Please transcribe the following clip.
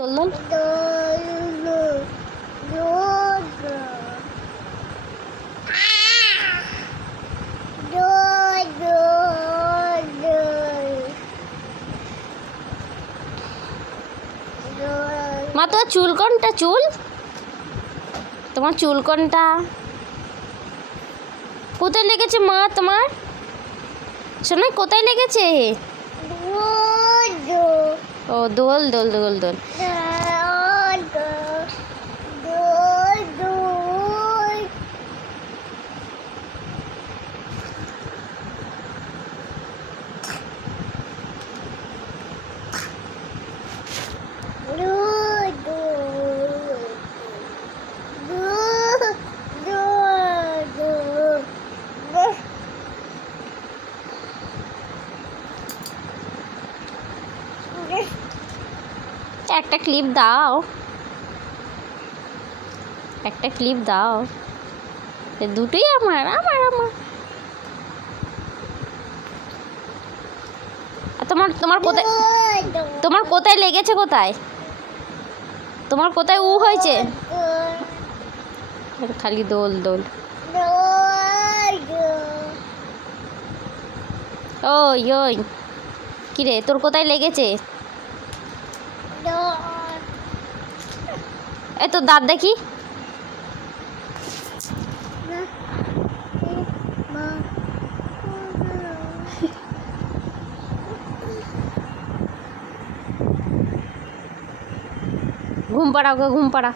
দোল মা, তোমার চুল কোনটা? তোমার চুল কোনটা? কোথায় লেগেছে মা তোমার? শোনা, কোথায় লেগেছে? ও, দোল দোল দোল দোল। একটা ক্লিপ দাও, একটা ক্লিপ দাও। দুটোই আমার আমার আমার। তোমার তোমার কোথায়, তোমার কোথায় লেগেছে? কোথায় তোমার কোথায় হয়েছে? খালি দোল দোল। ওই ওই, কিরে তোর কোথায় লেগেছে? এই তোর দাঁত দেখি। ঘুম পাড়া, ওকে ঘুম পাড়া।